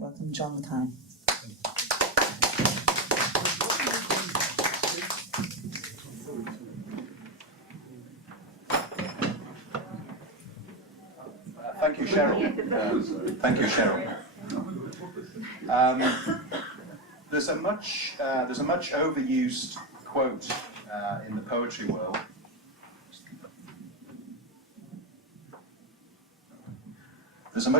Welcome, John Mackay. Thank you, Cheryl. Thank you, Cheryl. There's a much overused quote in the poetry world. There's a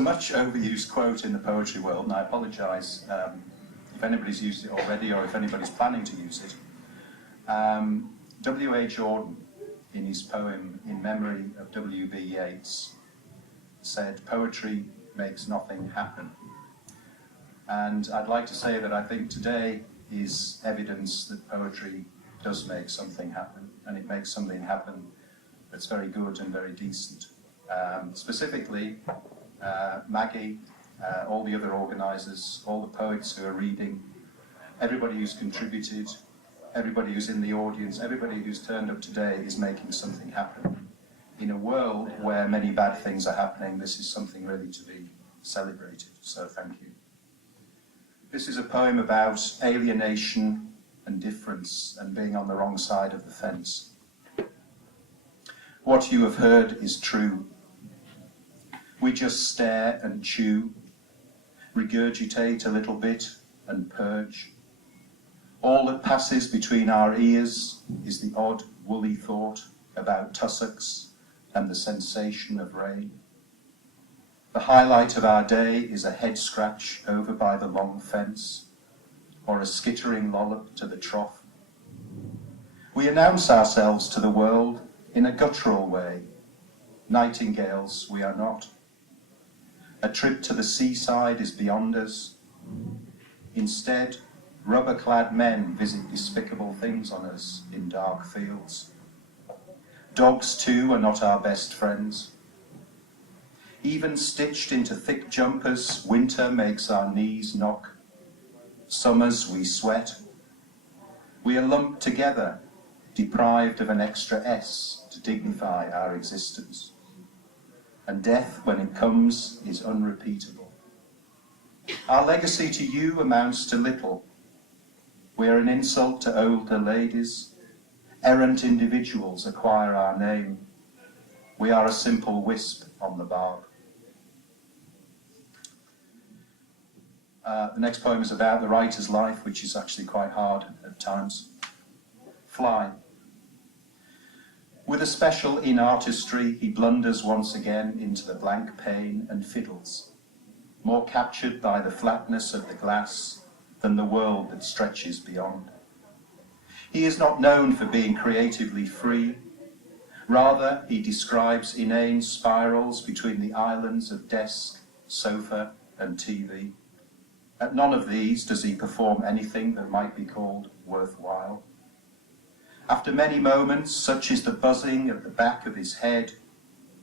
much overused quote in the poetry world, and I apologise if anybody's used it already or if anybody's planning to use it. W.A. Jordan, in his poem In Memory of W.B. Yeats, said, "Poetry makes nothing happen." And I'd like to say that I think today is evidence that poetry does make something happen, and it makes something happen that's very good and very decent. Specifically, Mackay, all the other organisers, all the poets who are reading, everybody who's contributed, everybody who's in the audience, everybody who's turned up today is making something happen. In a world where many bad things are happening, this is something really to be celebrated, so thank you. This is a poem about alienation and difference and being on the wrong side of the fence. What you have heard is true. We just stare and chew, regurgitate a little bit and purge. All that passes between our ears is the odd woolly thought about tussocks and the sensation of rain. The highlight of our day is a head scratch over by the long fence, or a skittering lollop to the trough. We announce ourselves to the world in a guttural way. Nightingales we are not. A trip to the seaside is beyond us. Instead, rubber-clad men visit despicable things on us in dark fields. Dogs, too, are not our best friends. Even stitched into thick jumpers, winter makes our knees knock. Summers we sweat. We are lumped together, deprived of an extra S to dignify our existence. And death, when it comes, is unrepeatable. Our legacy to you amounts to little. We are an insult to older ladies. Errant individuals acquire our name. We are a simple wisp on the barb. The next poem is about the writer's life, which is actually quite hard at times. Fly. With a special in artistry, he blunders once again into the blank pane and fiddles, more captured by the flatness of the glass than the world that stretches beyond. He is not known for being creatively free. Rather, he describes inane spirals between the islands of desk, sofa, and TV. At none of these does he perform anything that might be called worthwhile. After many moments, such is the buzzing at the back of his head,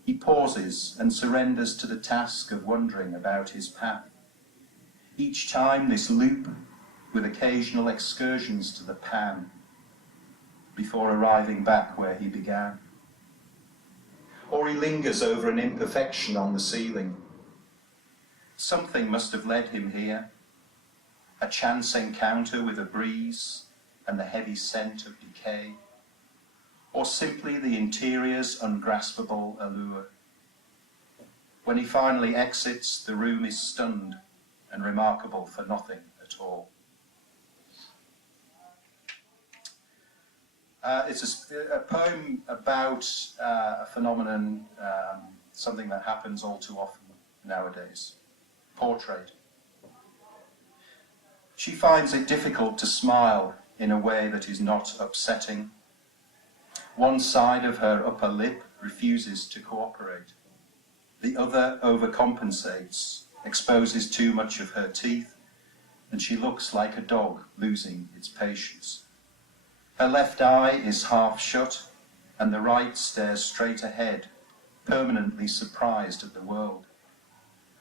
he pauses and surrenders to the task of wondering about his path. Each time this loop, with occasional excursions to the pan, before arriving back where he began. Or he lingers over an imperfection on the ceiling. Something must have led him here. A chance encounter with a breeze and the heavy scent of decay, or simply the interior's ungraspable allure. When he finally exits, the room is stunned and remarkable for nothing at all. It's a poem about a phenomenon, something that happens all too often nowadays. Portrait. She finds it difficult to smile in a way that is not upsetting. One side of her upper lip refuses to cooperate. The other overcompensates, exposes too much of her teeth, and she looks like a dog losing its patience. Her left eye is half shut, and the right stares straight ahead, permanently surprised at the world.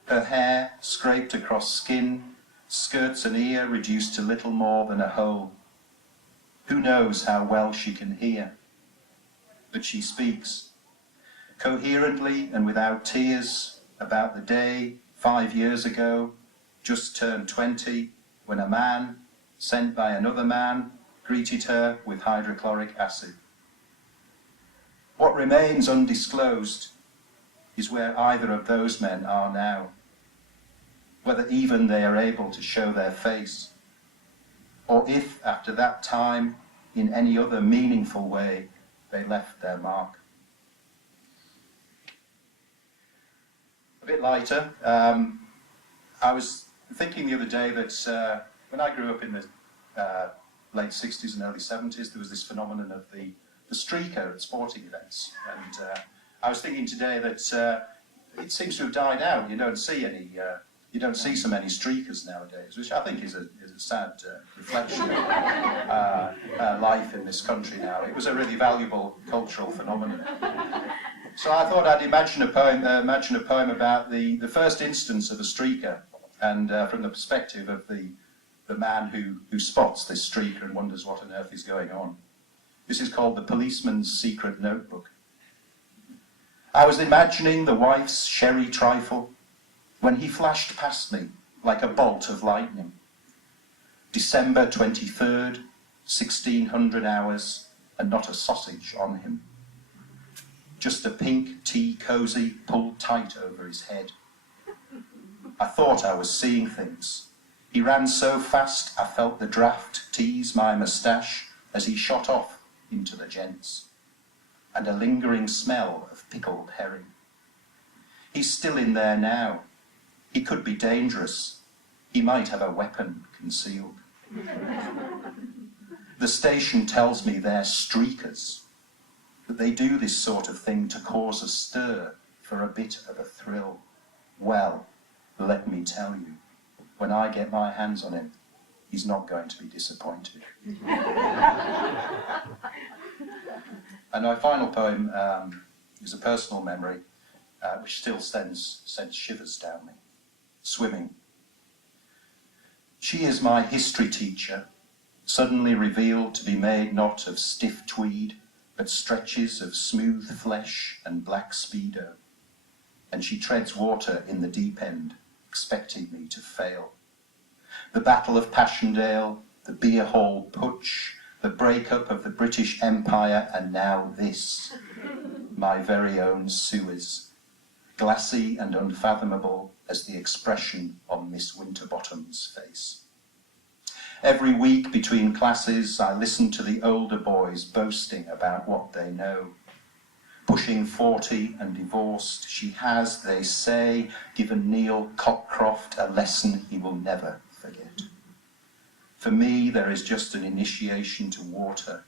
Her hair, scraped across skin, skirts an ear reduced to little more than a hole. Who knows how well she can hear? But she speaks, coherently and without tears, about the day, 5 years ago, just turned 20, when a man, sent by another man, greeted her with hydrochloric acid. What remains undisclosed is where either of those men are now, whether even they are able to show their face, or if after that time, in any other meaningful way, they left their mark. A bit lighter, I was thinking the other day that when I grew up in the late 60s and early 70s, there was this phenomenon of the streaker at sporting events. And I was thinking today that it seems to have died out. You don't see so many streakers nowadays, which I think is a sad reflection of life in this country now. It was a really valuable cultural phenomenon. So I thought I'd imagine a poem about the first instance of a streaker, and from the perspective of the man who spots this streaker and wonders what on earth is going on. This is called The Policeman's Secret Notebook. I was imagining the wife's sherry trifle when he flashed past me like a bolt of lightning. December 23rd, 1600 hours, and not a sausage on him. Just a pink tea cosy pulled tight over his head. I thought I was seeing things. He ran so fast I felt the draft tease my moustache as he shot off into the gents, and a lingering smell of pickled herring. He's still in there now. He could be dangerous. He might have a weapon concealed. The station tells me they're streakers, that they do this sort of thing to cause a stir for a bit of a thrill. Well, let me tell you, when I get my hands on him, he's not going to be disappointed. And my final poem is a personal memory which still sends shivers down me. Swimming. She is my history teacher, suddenly revealed to be made not of stiff tweed, but stretches of smooth flesh and black speedo. And she treads water in the deep end, expecting me to fail. The Battle of Passchendaele, the Beer Hall Putsch, the breakup of the British Empire, and now this, my very own Suez, glassy and unfathomable as the expression on Miss Winterbottom's face. Every week between classes, I listen to the older boys boasting about what they know. Pushing 40 and divorced, she has, they say, given Neil Cockcroft a lesson he will never forget. For me, there is just an initiation to water,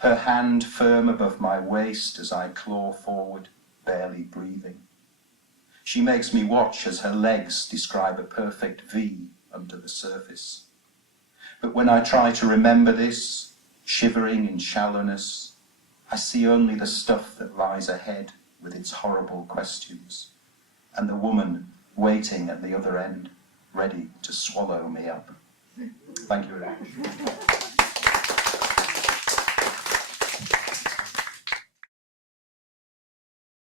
her hand firm above my waist as I claw forward, barely breathing. She makes me watch as her legs describe a perfect V under the surface. But when I try to remember this, shivering in shallowness, I see only the stuff that lies ahead with its horrible questions, and the woman waiting at the other end, ready to swallow me up. Thank you very much.